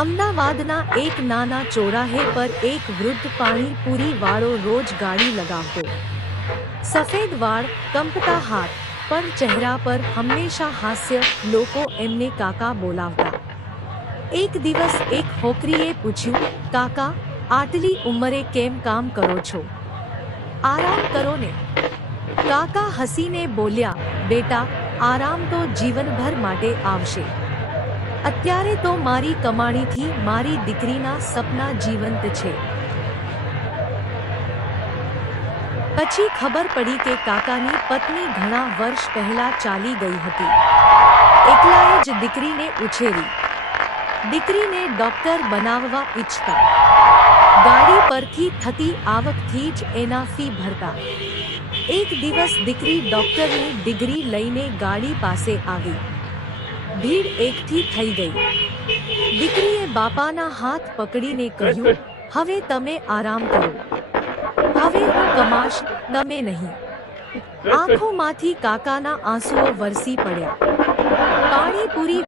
અમદાવાદના એક નાના ચોરાહે પર એક વૃદ્ધ પાણીપુરી વાળો રોજ ગાડી લગાવતો. સફેદ વાળ, કંપતા હાથ, પણ ચહેરા પર હંમેશા હાસ્ય, લોકો એમને કાકા બોલાવતા. એક દિવસ એક હોકરીએ પૂછ્યું, કાકા, આટલી ઉંમરે કેમ કામ કરો છો? આરામ કરો ને. કાકા હસીને બોલ્યા, બેટા, આરામ તો જીવનભર માટે આવશે. અત્યારે તો મારી કમાણીથી મારી દીકરીના સપના જીવંત છે. પછી ખબર પડી કે કાકાની પત્ની ઘણા વર્ષ પહેલા ચાલી ગઈ હતી. એકલાએ જ દીકરીને ઉછેરી. દીકરીને ડોક્ટર બનાવવા ઈચ્છતા. ગાડી પરથી થતી આવકથી જ એના ફી ભરતા. એક દિવસ દીકરી ડોક્ટરની ડિગ્રી લઈને ગાડી પાસે આવી. ભીડ એકઠી થઈ ગઈ. દીકરીએ બાપાના હાથ પકડીને કહ્યું, હવે તમે આરામ કરો. હવે હું કમાશ તમે નહીં. આંખોમાંથી કાકાના આંસુઓ વરસી પડ્યા. પાણીપુરી